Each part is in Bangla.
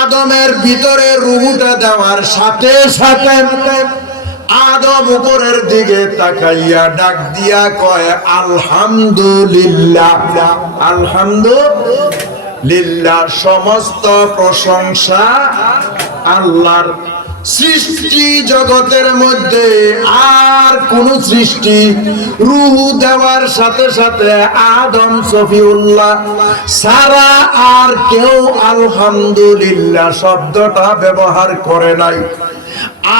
আদমের ভিতরে রূহটা দেওয়ার সাথে সাথে আদম উপরের দিকে তাকাইয়া ডাক দিয়া কয় আলহামদুলিল্লাহ। আলহামদুলিল্লাহ, সমস্ত প্রশংসা আল্লাহর। সৃষ্টি জগতের মধ্যে আর কোন সৃষ্টি রূহ দেওয়ার সাথে সাথে আদম সফিউল্লাহ সারা আর কেউ আলহামদুলিল্লাহ শব্দটা ব্যবহার করে নাই।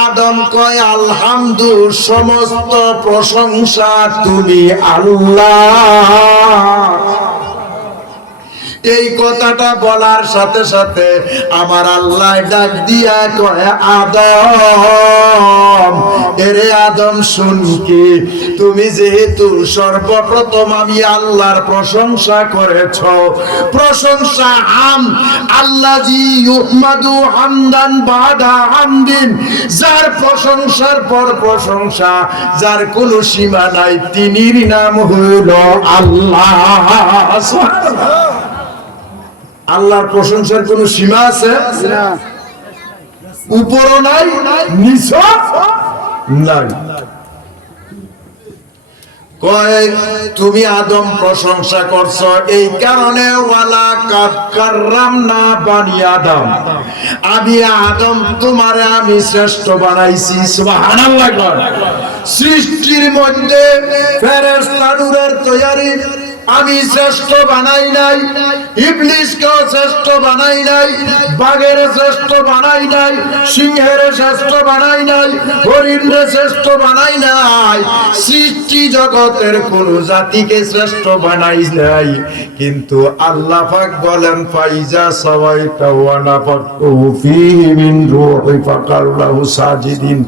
আদম কয় আলহামদু, সমস্ত প্রশংসা তুমি আল্লাহ। এই কথাটা বলার সাথে সাথে আমার আল্লাহ ডাক দিয়া কয় আদম, এরে আদম শুন কি, তুমি যেহেতু সর্বপ্রথম আমি আল্লাহর প্রশংসা করেছ, প্রশংসা হাম আল্লাযী ইউহমাদু হামদান বাদা হামদিন, যার প্রশংসার পর প্রশংসা, যার কোনো সীমা নাই, তিনির নাম হইল আল্লাহ। সুবহানাল্লাহ। আল্লাহর প্রশংসার কোন সীমা আছে? উপরও নাই, নিচও নাই। কয় তুমি আদম প্রশংসা করছো এই কারণে, ওয়ালা কাদ কাররামনা বানি আদম, আমি আদম তোমারে আমি শ্রেষ্ঠ বানাইছি। সুবহানাল্লাহ। সৃষ্টির মধ্যে ফেরেশতা নূরের তৈয়ারি আমি শ্রেষ্ঠ বানাই নাই, ইবলিসকেও শ্রেষ্ঠ বানাই নাই, বাঘের শ্রেষ্ঠ বানাই নাই, সিংহের শ্রেষ্ঠ বানাই নাই, হরিণের শ্রেষ্ঠ বানাই নাই, সৃষ্টি জগতের কোন জাতিকে শ্রেষ্ঠ বানাই নাই। কিন্তু আল্লাহ পাক বলেন ফাইজা সাওয়াইতা ওয়া নাফাখতু ফীহি মিন রূহি ফাকাউ লাহু সাজিদিন,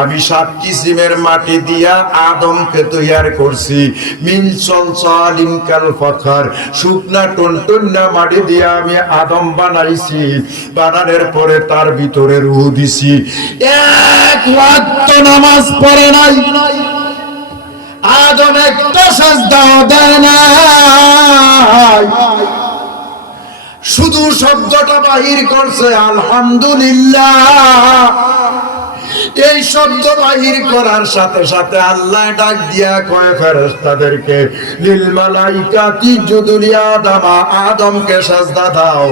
আমি 7 কিসিমের মাটি দিয়া আদমকে তৈয়ার করছি। মিন সলসালিন কাল ফাখার, শুকনা টনটনা মাটি দিয়া আমি আদম বানাইছি। বানানোর পরে তার ভিতরে রূহ দিছি। এক ওয়াক্ত নামাজ পড়ে নাই আদম, একটা সাজদাও দেয় নাই, শুধু শব্দটা বাহির করছে আলহামদুলিল্লাহ। এই শব্দ বাহির করার সাথে সাথে আল্লাহ ডাক দিয়া কয় ফেরেশতাদেরকে লিল মালাইকাতি ইসজুদু লি আদম, আদমকে সাজদা দাও।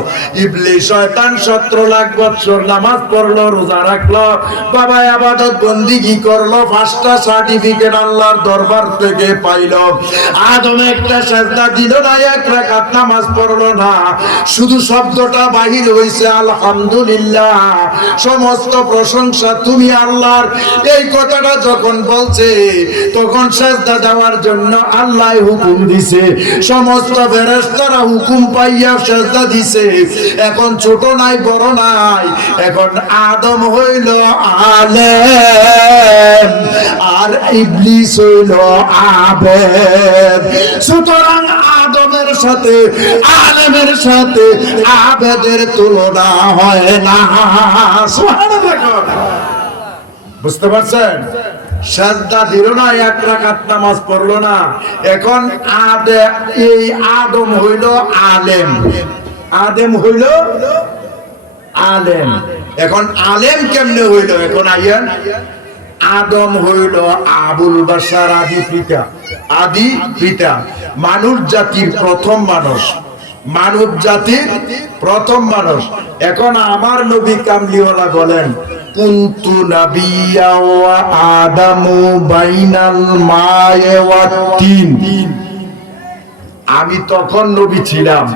ইবলিস শয়তান 17 লাখ বছর নামাজ পড়লো, রোজা রাখলো, বাবা ইবাদত বন্দেগী করলো, 5টা সার্টিফিকেট আল্লাহর দরবার থেকে পাইলো। আদম একটা সাজদা দিল না, 1 রাকাত নামাজ পড়লো না, শুধু শব্দটা বাহির হইছে আলহামদুলিল্লাহ, সমস্ত প্রশংসা তুমি আল্লাহর। এই কথাটা যখন বলছে তখন সাজদা দেওয়ার জন্য আল্লাহ হুকুম দিছে, সমস্ত ফেরেশতারা হুকুম পাইয়া সাজদা দিছে। এখন ছোট নাই, বড় নাই, এখন আদম হইল আলেম আর ইবলিস হইল আবেদ। সুতরাং আদমের সাথে আলেমের সাথে আবেদের তুলনা হয় না। সুবহানাল্লাহ। বুঝতে পারছেন? সাজদা দিল না, 1 রাকাত নামাজ পড়লো না, এখন এই আদম হইল আলেম, আদম হইল আলেম। এখন আলেম কেমনে হইল? এখন আইয়েন, আদম হইল আবুল বাশার, আদি পিতা, আদি পিতা, মানব জাতির প্রথম মানুষ, মানব জাতির প্রথম মানুষ। এখন আমার নবী কামলিওয়ালা বলেন কুনতু নাবিয়্যা ওয়া আদামু বাইনাল মায়ে ওয়াত তিন, আমি তখন নবী ছিলাম,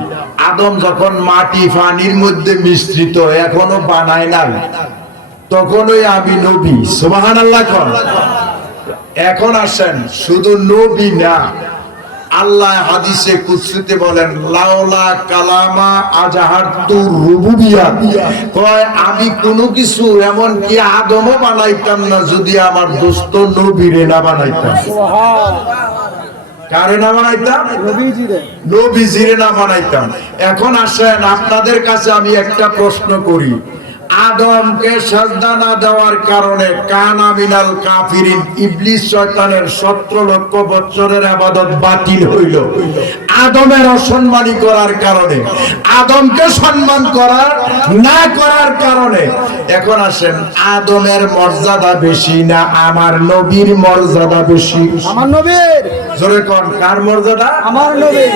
আদম যখন মাটি পানির মধ্যে মিশ্রিত, এখনো বানায় নাই, তখনই আমি নবী। সুবহানাল্লাহ। এখন আসেন, শুধু নবী না, আল্লাহ হাদিসে কুদসিতে বলেন লাউলা কালামা আজহারতু রুবুবিয়াত, কয় আমি কোনো কিছু এমন কি আদমও বানাইতাম না যদি আমার দোস্ত নবীরে না বানাইতাম। কারে না বানাইতাম? নবীজিরে না বানাইতাম। এখন আসেন, আপনাদের কাছে আমি একটা প্রশ্ন করি, আদমকে সাজদা না দেওয়ার কারণে কানা মিনাল কাফিরিন, ইবলিস শয়তানের 17 লক্ষ বছরের ইবাদত বাতিল হইল আদমের অসম্মানী করার কারণে, আদমকে সম্মান করার না করার কারণে। এখন আসেন, আদমের মর্যাদা বেশি না আমার নবীর মর্যাদা বেশি? আমার নবীর। জোরে কোন, কার মর্যাদা? আমার নবীর।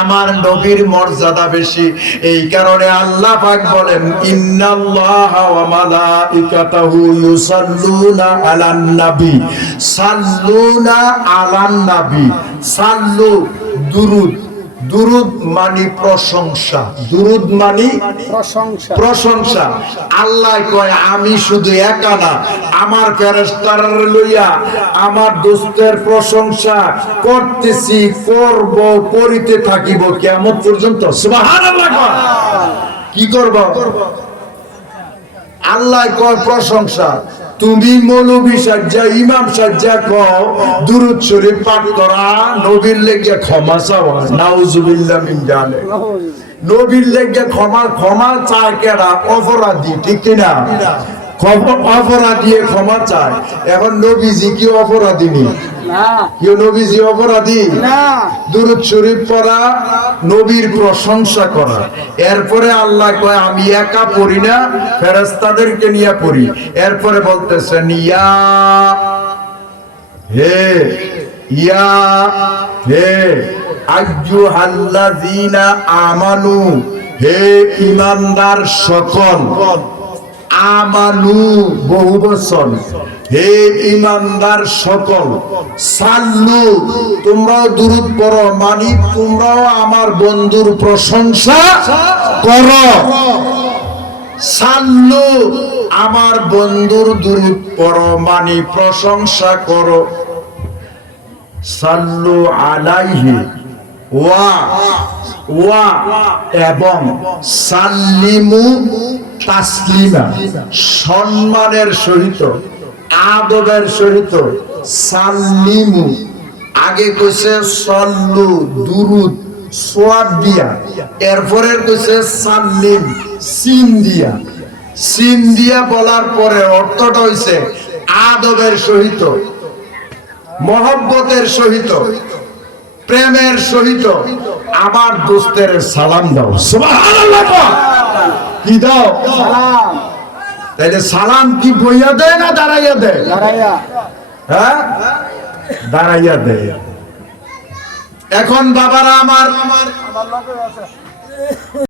আমার নবীর মর্যাদা বেশি। এই কারণে আল্লাহ পাক বলেন, ইন্নাল্লাহা ওয়া মালাইকাতাহু ইউসাল্লুনা আলান নবী, সাল্লুনা আলান নবী। সাল্লু দুরুদ, দুরুদ মানে প্রশংসা, দুরুদ মানে প্রশংসা। প্রশংসা। আল্লাহ কয় আমি শুধু একা না, আমার ফেরেশতারা লইয়া আমার দোস্তের প্রশংসা করতেছি, করব, করিতে থাকিব কিয়ামত পর্যন্ত। সুবহানাল্লাহ। কি করব? আল্লাহ কয় প্রশংসা। তুমি মৌলবী সাজ্জা, ইমাম সাজ্জা কও দুরূদ শরীফ পাঠ করা, নবীর লেগে ক্ষমা চাওয়া, নাউজুবিল্লাহ মিন জালিক। নবীর লেগে ক্ষমা চায় কেডা? অপরাধী, ঠিক কিনা? অপরাধী ক্ষমা চায়। এখন নবীজি কি অপরাধী নেই? না। কেউ নবীজি অপরাধী না। দুরূদ শরীফ পড়া, নবীর প্রশংসা করা। এরপরে আল্লাহ কয় আমি একা পড়ি না, ফেরেশতাদেরকে নিয়ে পড়ি। এরপরে বলতেছেন ইয়া হে, ইয়া হে আইয়ুহাল্লাযীনা আমানু, হে ঈমানদার সকল। আমানু বহু বচন, হে ঈমানদার সকল। সাল্লু, তোমরাও দুরূদ পড়ো, মানে তোমরাও আমার বন্ধুর প্রশংসা করো। সাল্লু, আমার বন্ধুর দুরূদ পড়ো মানে প্রশংসা করো। সাল্লু আলাইহি ওয়া ওয়া এবং সাল্লিমু তাসলিমা, সম্মানের সহিত, আদবের সহিত। সাল্লিমু আগে কইছে সল্লু দুরুদ সোয়াদ দিয়া, এরপরে কইছে সাল্লিম সিন দিয়া। সিন দিয়া বলার পরে অর্থটা হইছে আদবের সহিত, মহব্বতের সহিত, প্রেমের সহিত আমার দোস্তের সালাম দাও। সুবহানাল্লাহ। কি দাও? সালাম। তাইলে সালাম কি বইয়া দেয় না দাঁড়াইয়া দেয়? দাঁড়াইয়া। হ্যাঁ, দাঁড়াইয়া দেয়। এখন বাবারা আমার